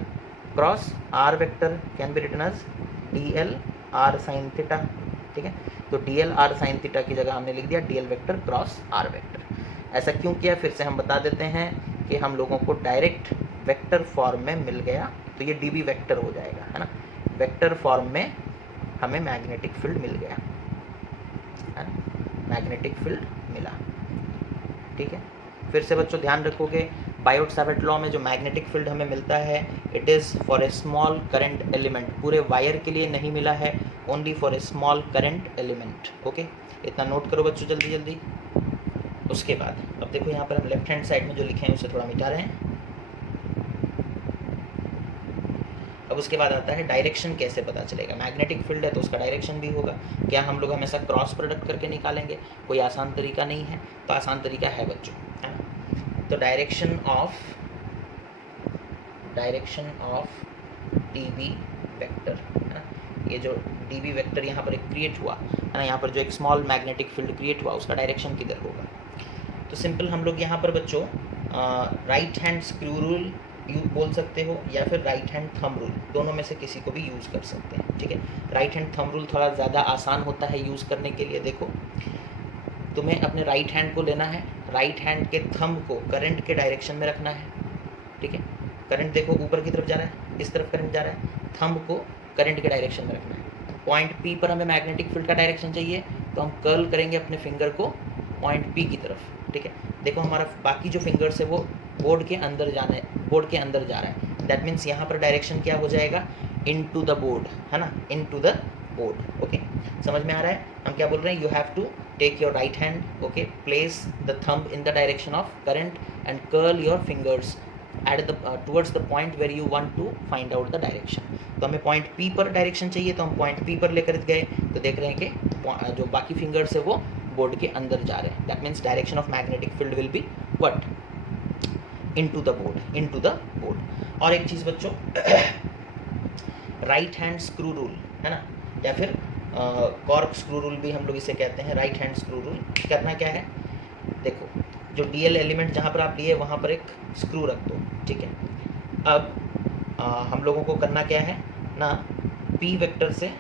cross r vector can be written as dl r sine theta, ठीक है। तो dl r sine theta की जगह हमने लिख दिया dl vector cross r vector. ऐसा क्यों किया फिर से हम बता देते हैं कि हम लोगों को डायरेक्ट वेक्टर फॉर्म में मिल गया, तो ये db वेक्टर हो जाएगा, है ना। वेक्टर फॉर्म में हमें मैग्नेटिक फील्ड मिल गया, है ना, मैग्नेटिक फील्ड मिला, ठीक है। फिर से बच्चों ध्यान रखोगे, बायोट-सावर्ट लॉ में जो मैग्नेटिक फील्ड हमें मिलता है, it is for a small current element, पूरे वायर के लिए नहीं मिला है, only for a small current element, okay. इतना नोट करो बच्चों जल्दी जल्दी। उसके बाद अब देखो यहाँ पर हम लेफ्ट हैंड साइड में जो लिखे हैं उसे थोड़ा मिटा रहे हैं। अब उसके बाद आता है डायरेक्शन कैसे पता चलेगा। मैग्नेटिक फील्ड है तो उसका डायरेक्शन भी होगा। क्या हम लोग हमेशा क्रॉस प्रोडक्ट करके निकालेंगे? कोई आसान तरीका नहीं है, तो आसान तरीका है बच्चों, है ना। तो डायरेक्शन ऑफ db वेक्टर, है ना, ये जो db वेक्टर यहाँ पर एक क्रिएट हुआ, है ना, यहाँ पर जो एक स्मॉल मैग्नेटिक फील्ड क्रिएट हुआ उसका डायरेक्शन किधर होगा? तो सिंपल हम लोग यहाँ पर बच्चों राइट हैंड स्क्रू रूल बोल सकते हो या फिर राइट हैंड थंब रूल, दोनों में से किसी को भी यूज़ कर सकते हैं, ठीक है। राइट हैंड थंब रूल थोड़ा ज़्यादा आसान होता है यूज़ करने के लिए। देखो, तुम्हें अपने राइट हैंड को लेना है, राइट हैंड के थंब को करंट के डायरेक्शन में रखना है, ठीक है। करंट देखो ऊपर की तरफ जा रहा है, इस तरफ करंट जा रहा है, थंब को करंट के डायरेक्शन में रखना है। पॉइंट P पर हमें मैग्नेटिक फील्ड का डायरेक्शन चाहिए, तो हम कर्ल करेंगे अपने फिंगर को पॉइंट P की तरफ, ठीक है। देखो हमारा बाकी जो फिंगर्स है वो बोर्ड के अंदर जा रहा है, दैट मीन्स यहाँ पर डायरेक्शन क्या हो जाएगा? इनटू द बोर्ड, है ना, इनटू द बोर्ड, ओके। समझ में आ रहा है हम क्या बोल रहे हैं? You have to take your right hand, okay, place the thumb in the direction of current and curl your fingers at the towards the point where you want to find out the direction. तो हमें point P पर direction चाहिए, तो हम point P पर लेकर गए, तो देख रहे हैं कि जो बाकी फिंगर्स है वो बोर्ड के अंदर जा रहे हैं। That means direction of magnetic field will be what? Into the board. और एक चीज़ बच्चों, राइट हैंड स्क्रू रूल, है ना, या फिर कॉर्क स्क्रू रूल भी हम लोग इसे कहते हैं। राइट हैंड स्क्रू रूल करना क्या है? देखो, जो DL एलिमेंट जहाँ पर आप लिए वहाँ पर एक स्क्रू रख दो, ठीक है। अब हम लोगों को करना क्या है ना, P वेक्टर से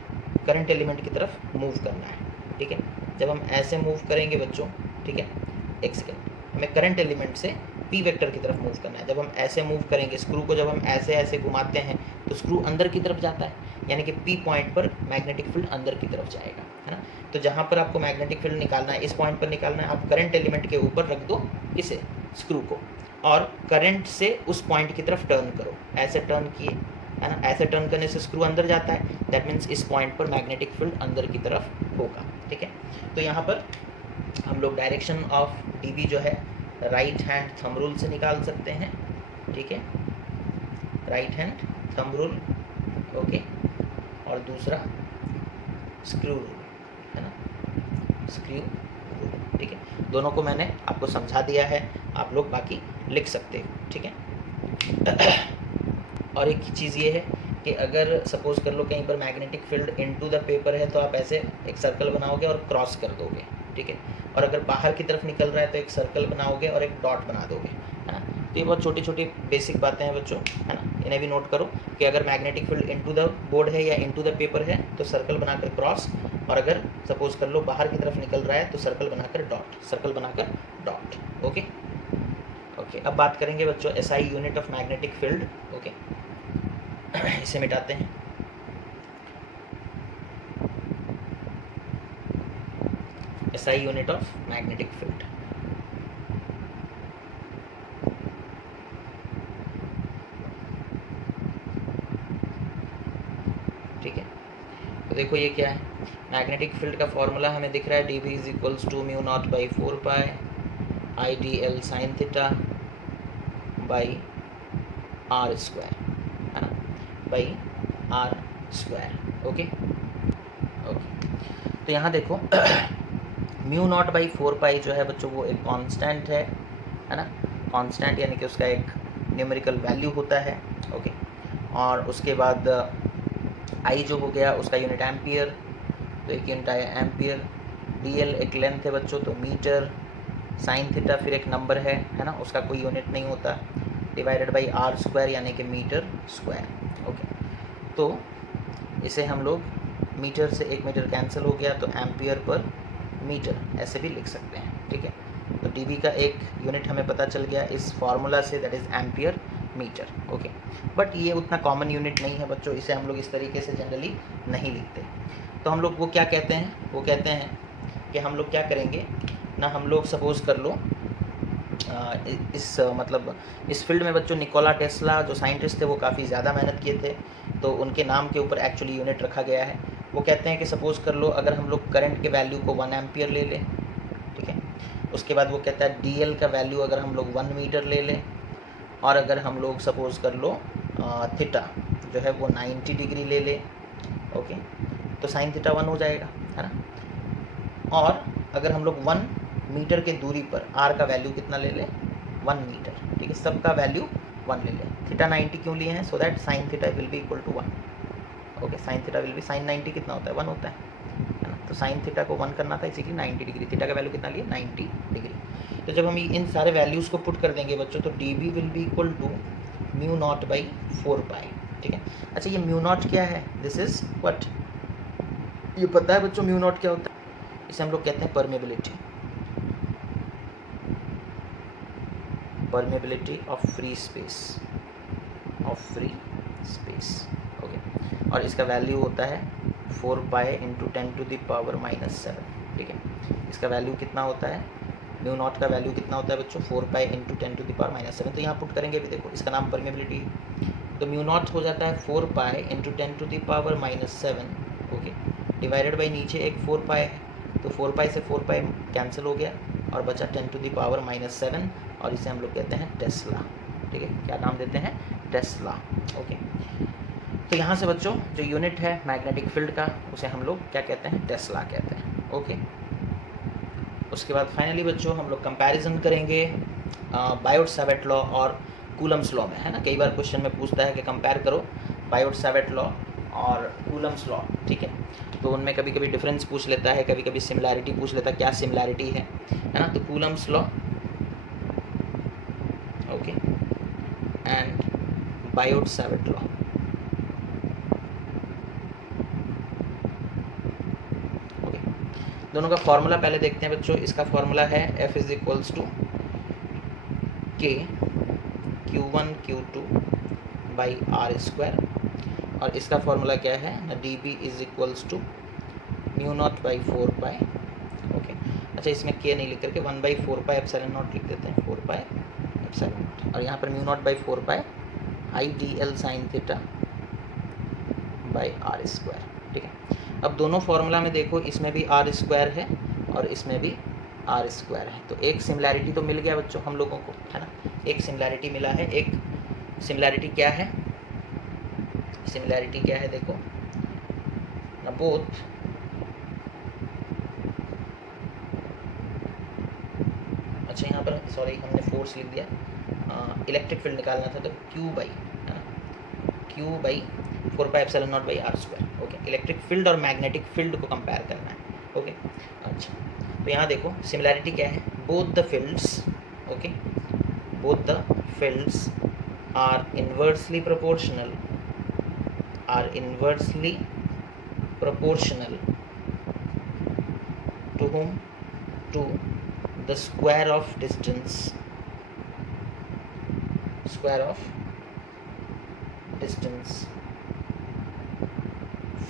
करंट एलिमेंट की तरफ मूव करना है, ठीक है। जब हम ऐसे मूव करेंगे बच्चों, ठीक है, एक सेकेंड, हमें करंट एलिमेंट से P वेक्टर की तरफ मूव करना है। जब हम ऐसे मूव करेंगे स्क्रू को, जब हम ऐसे ऐसे घुमाते हैं तो स्क्रू अंदर की तरफ जाता है, यानी कि P पॉइंट पर मैग्नेटिक फील्ड अंदर की तरफ जाएगा, है ना। तो जहाँ पर आपको मैग्नेटिक फील्ड निकालना है, इस पॉइंट पर निकालना है, आप करंट एलिमेंट के ऊपर रख दो इसे, स्क्रू को, और करंट से उस पॉइंट की तरफ टर्न करो। ऐसे टर्न किए, है ना, ऐसे टर्न करने से स्क्रू अंदर जाता है, दैट मीन्स इस पॉइंट पर मैग्नेटिक फील्ड अंदर की तरफ होगा, ठीक है। तो यहाँ पर हम लोग डायरेक्शन ऑफ DB जो है राइट हैंड थंब रूल से निकाल सकते हैं, ठीक है, right hand thumb rule, okay, और दूसरा स्क्रू रूल, है ना, स्क्रू रूल, ठीक है। दोनों को मैंने आपको समझा दिया है, आप लोग बाकी लिख सकते हो, ठीक है। और एक चीज़ ये है कि कि अगर सपोज कर लो कहीं पर magnetic field into the paper है तो आप ऐसे एक सर्कल बनाओगे और क्रॉस कर दोगे, ठीक है। और अगर बाहर की तरफ निकल रहा है तो एक सर्कल बनाओगे और एक डॉट बना दोगे, है ना। तो ये बहुत छोटी छोटी बेसिक बातें हैं बच्चों, है ना। इन्हें भी नोट करो कि अगर magnetic field into the board है या इनटू द पेपर है तो सर्कल बनाकर क्रॉस, और अगर सपोज कर लो बाहर की तरफ निकल रहा है तो सर्कल बनाकर डॉट, सर्कल बनाकर डॉट। ओके ओके, अब बात करेंगे बच्चों SI unit of magnetic field. Okay, इसे मिटाते हैं। SI unit of magnetic field, ठीक है। तो देखो ये क्या है, मैग्नेटिक फील्ड का फॉर्मूला हमें दिख रहा है, D B is equals to mu naught by 4 pi I D L sine theta by R square, है ना, by R square. Okay okay, तो यहाँ देखो म्यू नॉट बाई 4 पाई जो है बच्चों वो एक कांस्टेंट है ना। कांस्टेंट यानी कि उसका एक न्यूमेरिकल वैल्यू होता है। ओके, और उसके बाद आई जो हो गया उसका यूनिट एम्पियर, तो एक यूनिट आया एम्पियर। डीएल एक लेंथ है बच्चों तो मीटर, साइन थीटा फिर एक नंबर है ना, उसका कोई यूनिट नहीं होता, डिवाइडेड बाई आर स्क्वायर यानी कि मीटर स्क्वायर। ओके, तो इसे हम लोग मीटर से 1 मीटर कैंसिल हो गया तो एम्पियर पर मीटर ऐसे भी लिख सकते हैं, ठीक है। तो डीबी का एक यूनिट हमें पता चल गया इस फार्मूला से, that is ampere metre. Okay, but ये उतना कॉमन यूनिट नहीं है बच्चों, इसे हम लोग इस तरीके से जनरली नहीं लिखते। तो हम लोग वो क्या कहते हैं, वो कहते हैं कि हम लोग क्या करेंगे ना, हम लोग सपोज़ कर लो मतलब इस फील्ड में बच्चों निकोला टेस्ला जो साइंटिस्ट थे वो काफ़ी ज़्यादा मेहनत किए थे, तो उनके नाम के ऊपर एक्चुअली यूनिट रखा गया है। वो कहते हैं कि सपोज़ कर लो अगर हम लोग करंट के वैल्यू को 1 एम्पियर ले लें, ठीक है, उसके बाद वो कहता है डीएल का वैल्यू अगर हम लोग 1 मीटर ले लें, और अगर हम लोग सपोज़ कर लो थीटा जो है वो 90 डिग्री ले लें, ओके, तो साइन थीटा 1 हो जाएगा, है ना। और अगर हम लोग 1 मीटर के दूरी पर आर का वैल्यू कितना ले लें, 1 मीटर, ठीक है, सबका वैल्यू 1 ले लें। थीटा 90 क्यों लिए हैं, so that sine theta will be equal to 1। Okay, sine theta will be, sine 90 कितना होता है, 1 होता है ना। तो साइन थीटा को 1 करना था, इसीलिए 90 डिग्री, थीटा का वैल्यू कितना लिए, 90 डिग्री। तो जब हम इन सारे वैल्यूज़ को पुट कर देंगे बच्चों तो D B will be equal to mu naught by 4 pi, ठीक है। अच्छा, ये म्यू नॉट क्या है, दिस इज व्हाट, ये पता है बच्चों म्यू नॉट क्या होता है, इसे हम लोग कहते हैं permeability, permeability of free space, of free space. Okay, और इसका वैल्यू होता है 4 pi into 10 to the power -7, ठीक है। इसका वैल्यू कितना होता है, म्यू नॉट का वैल्यू कितना होता है बच्चों, 4 pi into 10 to the power -7। तो यहाँ पुट करेंगे भी, देखो इसका नाम परमेबिलिटी, तो म्यू नॉट हो जाता है 4 pi into 10 to the power -7, okay, divided by नीचे एक 4 पाई है, तो 4 पाई से 4 पाई कैंसिल हो गया और बचा 10 टू द पावर -7, और इसे हम लोग कहते हैं टेस्ला, ठीक है। क्या नाम देते हैं, टेस्ला। ओके, तो यहाँ से बच्चों जो यूनिट है मैग्नेटिक फील्ड का उसे हम लोग क्या कहते हैं, टेस्ला कहते हैं। ओके, उसके बाद फाइनली बच्चों हम लोग कंपैरिजन करेंगे बायोट-सैवर्ट लॉ और कूलम्स लॉ में, है ना। कई बार क्वेश्चन में पूछता है कि कंपेयर करो बायोट-सैवर्ट लॉ और कूलम्स लॉ, ठीक है। तो उनमें कभी कभी डिफरेंस पूछ लेता है, कभी कभी सिमिलैरिटी पूछ लेता है, क्या सिमिलैरिटी है ना। तो Coulomb's law, okay, and Biot-Savart law, okay. दोनों का फॉर्मूला पहले देखते हैं बच्चों। इसका फॉर्मूला है F is equals to K Q1 Q2 by R square, और इसका फॉर्मूला क्या है ना, D B is equals to mu naught by 4 pi, okay. अच्छा, इसमें के नहीं लिख करके 1 बाई 4 पाई एप्सिलॉन नॉट लिख देते हैं, 4 पाई एप्सिलॉन नॉट, और यहाँ पर mu naught by 4 pi I D L sine theta by R square, ठीक है। अब दोनों फार्मूला में देखो, इसमें भी आर स्क्वायर है और इसमें भी आर स्क्वायर है, तो एक सिमिलैरिटी तो मिल गया बच्चों हम लोगों को, है ना। एक सिमिलैरिटी मिला है, एक सिमिलैरिटी क्या है, सिमिलैरिटी क्या है देखो ना, बोथ अच्छा यहाँ पर सॉरी हमने फोर्स लिख दिया, इलेक्ट्रिक फील्ड निकालना था, तो Q बाई, है ना, Q by 4πε0/r²। Okay, electric field और मैग्नेटिक फील्ड को कंपेयर करना है। ओके, अच्छा, तो यहाँ देखो सिमिलैरिटी क्या है, both the fields, okay, both the fields are inversely proportional to whom? To the square of distance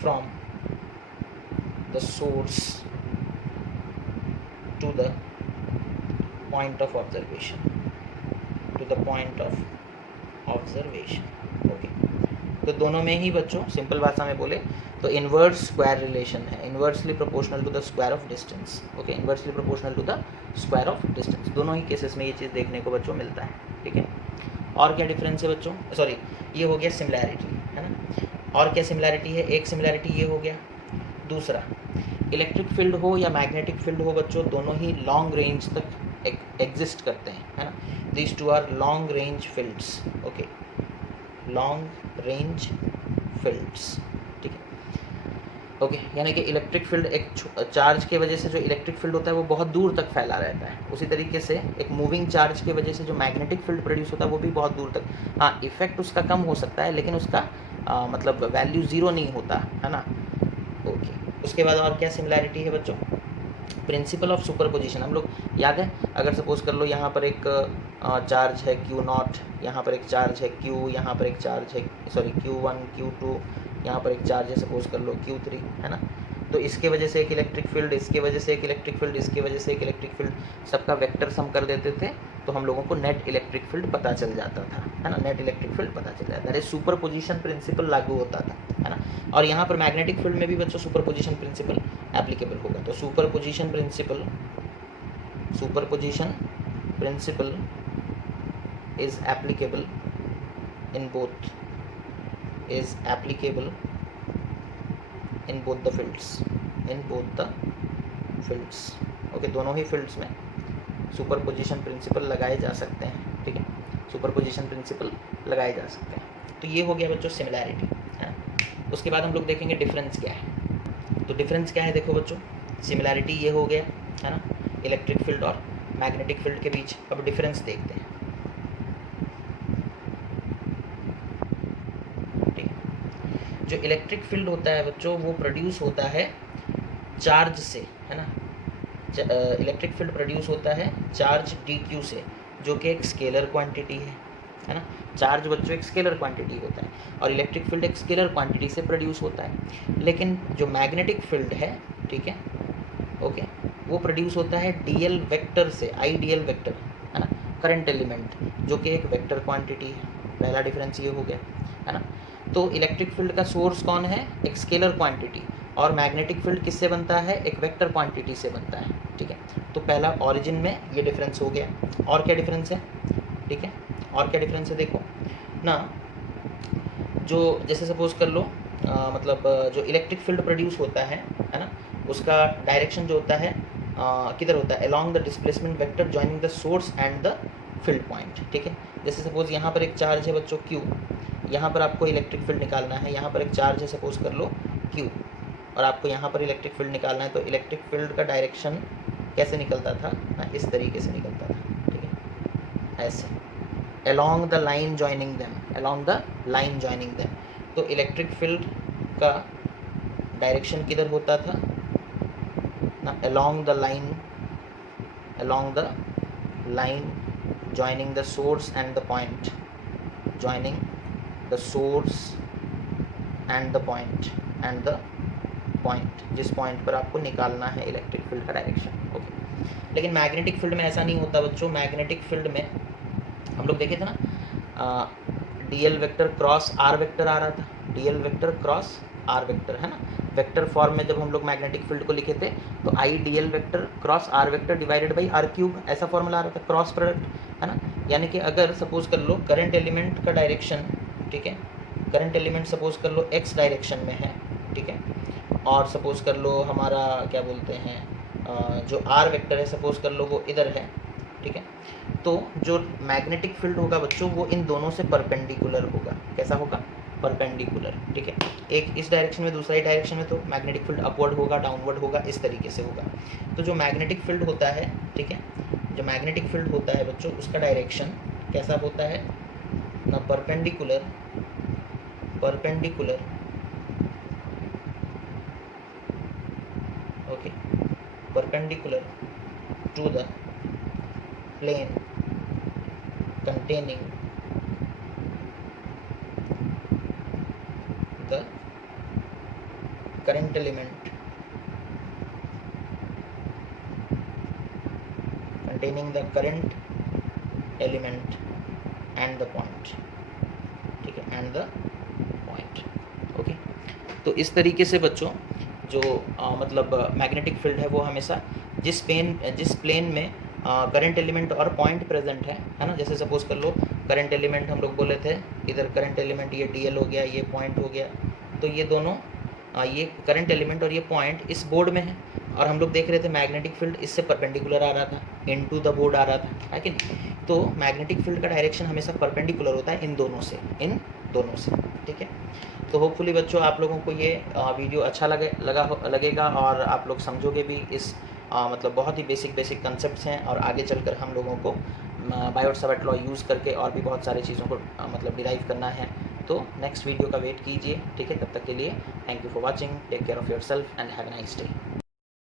from the source to the point of observation, okay. तो दोनों में ही बच्चों सिंपल भाषा में बोले तो इन्वर्स स्क्वायर रिलेशन है, inversely proportional to the square of distance. Okay, inversely proportional to the square of distance, दोनों ही केसेस में ये चीज़ देखने को बच्चों मिलता है। ठीक है, और क्या डिफरेंस है बच्चों, सॉरी ये हो गया सिमिलैरिटी, है ना। और क्या सिमिलैरिटी है, एक सिमिलैरिटी ये हो गया। दूसरा, इलेक्ट्रिक फील्ड हो या मैग्नेटिक फील्ड हो बच्चों, दोनों ही लॉन्ग रेंज तक एग्जिस्ट करते हैं, है ना। These two are long range fields. Okay, long range fields, ठीक है। ओके, यानी कि इलेक्ट्रिक फील्ड एक चार्ज के वजह से जो इलेक्ट्रिक फील्ड होता है वो बहुत दूर तक फैला रहता है, उसी तरीके से एक मूविंग चार्ज की वजह से जो मैग्नेटिक फील्ड प्रोड्यूस होता है वो भी बहुत दूर तक, हाँ इफेक्ट उसका कम हो सकता है लेकिन उसका मतलब वैल्यू ज़ीरो नहीं होता, है ना। ओके, उसके बाद और क्या सिमिलैरिटी है बच्चों, प्रिंसिपल ऑफ सुपरपोजिशन। हम लोग याद है, अगर सपोज कर लो यहाँ पर एक चार्ज है Q0, यहाँ पर एक चार्ज है Q, यहाँ पर एक चार्ज है सॉरी Q1 Q2, यहाँ पर एक चार्ज है सपोज कर लो Q3, है ना। तो इसके वजह से एक इलेक्ट्रिक फील्ड, इसके वजह से एक इलेक्ट्रिक फील्ड, इसके वजह से एक इलेक्ट्रिक फील्ड, सबका वेक्टर सम कर देते थे तो हम लोगों को नेट इलेक्ट्रिक फील्ड पता चल जाता था, है ना। नेट इलेक्ट्रिक फील्ड पता चल जाता है, सुपरपोजिशन प्रिंसिपल लागू होता था, है ना। और यहाँ पर मैग्नेटिक फील्ड में भी बच्चों सुपरपोजिशन प्रिंसिपल एप्लीकेबल होगा। तो superposition principle is applicable in both the fields, okay, दोनों ही फील्ड्स में सुपरपोजिशन प्रिंसिपल लगाए जा सकते हैं, ठीक है, सुपरपोजिशन प्रिंसिपल लगाए जा सकते हैं। तो ये हो गया बच्चों सिमिलैरिटी, है। उसके बाद हम लोग देखेंगे डिफरेंस क्या है। तो डिफरेंस क्या है देखो बच्चों, सिमिलैरिटी ये हो गया, है ना, इलेक्ट्रिक फील्ड और मैग्नेटिक फील्ड के बीच। अब डिफरेंस देखते हैं, ठीक है। जो इलेक्ट्रिक फील्ड होता है बच्चों वो प्रोड्यूस होता है चार्ज से, है ना। इलेक्ट्रिक फील्ड प्रोड्यूस होता है चार्ज dq से, जो कि एक स्केलर क्वांटिटी है ना। चार्ज बच्चों एक स्केलर क्वांटिटी होता है और इलेक्ट्रिक फील्ड एक स्केलर क्वांटिटी से प्रोड्यूस होता है। लेकिन जो मैग्नेटिक फील्ड है, ठीक है, ओके, वो प्रोड्यूस होता है dl वेक्टर से, आइडियल वेक्टर, है ना, करंट एलिमेंट, जो कि एक वेक्टर क्वांटिटी है। पहला डिफरेंस ये हो गया, है ना। तो इलेक्ट्रिक फील्ड का सोर्स कौन है, एक स्केलर क्वांटिटी, और मैग्नेटिक फील्ड किससे बनता है, एक वेक्टर क्वांटिटी से बनता है, ठीक है। तो पहला ओरिजिन में ये डिफरेंस हो गया। और क्या डिफरेंस है, ठीक है, और क्या डिफरेंस है देखो ना, जो जैसे सपोज कर लो मतलब जो इलेक्ट्रिक फील्ड प्रोड्यूस होता है ना, उसका डायरेक्शन जो होता है किधर होता है, along the displacement vector joining the source and the field point, ठीक है। जैसे सपोज यहाँ पर एक चार्ज है बच्चों Q, यहाँ पर आपको इलेक्ट्रिक फील्ड निकालना है, यहाँ पर एक चार्ज है सपोज कर लो Q, और आपको यहाँ पर इलेक्ट्रिक फील्ड निकालना है। तो इलेक्ट्रिक फील्ड का डायरेक्शन कैसे निकलता था ना, इस तरीके से निकलता था, ठीक है, ऐसे along the line joining them, तो इलेक्ट्रिक फील्ड का डायरेक्शन किधर होता था ना, along the line joining the source and the point, जिस पॉइंट पर आपको निकालना है इलेक्ट्रिक फील्ड का डायरेक्शन, ओके। लेकिन मैग्नेटिक फील्ड में ऐसा नहीं होता बच्चों। मैग्नेटिक फील्ड में हम लोग देखे थे ना, dl vector cross r vector आ रहा था, dl vector cross r vector, है ना। वेक्टर फॉर्म में जब हम लोग मैग्नेटिक फील्ड को लिखे थे तो i dl vector cross r vector divided by r cube, ऐसा फॉर्मूला आ रहा था, क्रॉस प्रोडक्ट, है ना। यानी कि अगर सपोज कर लो करंट एलिमेंट का डायरेक्शन, ठीक है, करंट एलिमेंट सपोज कर लो x डायरेक्शन में है, ठीक है, और सपोज कर लो हमारा क्या बोलते हैं जो r वेक्टर है सपोज कर लो वो इधर है, ठीक है। तो जो मैग्नेटिक फील्ड होगा बच्चों वो इन दोनों से परपेंडिकुलर होगा। कैसा होगा, परपेंडिकुलर, ठीक है। एक इस डायरेक्शन में, दूसरा ही डायरेक्शन में, तो मैग्नेटिक फील्ड अपवर्ड होगा, डाउनवर्ड होगा, इस तरीके से होगा। तो जो मैग्नेटिक फील्ड होता है, ठीक है, जो मैग्नेटिक फील्ड होता है बच्चों, उसका डायरेक्शन कैसा होता है ना, perpendicular okay, perpendicular to the plane containing the current element and the point, ठीक है, and the point, ओके। तो इस तरीके से बच्चों जो मतलब मैग्नेटिक फील्ड है वो हमेशा जिस प्लेन में करंट एलिमेंट और पॉइंट प्रेजेंट है ना, जैसे सपोज कर लो करंट एलिमेंट हम लोग बोले थे, इधर करंट एलिमेंट ये डीएल हो गया, ये पॉइंट हो गया, तो ये दोनों ये करंट एलिमेंट और ये पॉइंट इस बोर्ड में है, और हम लोग देख रहे थे मैग्नेटिक फील्ड इससे परपेंडिकुलर आ रहा था, इनटू द बोर्ड आ रहा था, है कि नहीं। तो मैग्नेटिक फील्ड का डायरेक्शन हमेशा परपेंडिकुलर होता है इन दोनों से, ठीक है। तो होपफुली बच्चों आप लोगों को ये वीडियो अच्छा लगेगा और आप लोग समझोगे भी इस मतलब बहुत ही बेसिक कंसेप्ट्स हैं, और आगे चलकर हम लोगों को बायोट-सावर्ट लॉ यूज़ करके और भी बहुत सारी चीज़ों को मतलब डिराइव करना है। तो नेक्स्ट वीडियो का वेट कीजिए, ठीक है। तब तक के लिए thank you for watching, take care of yourself and have a nice day.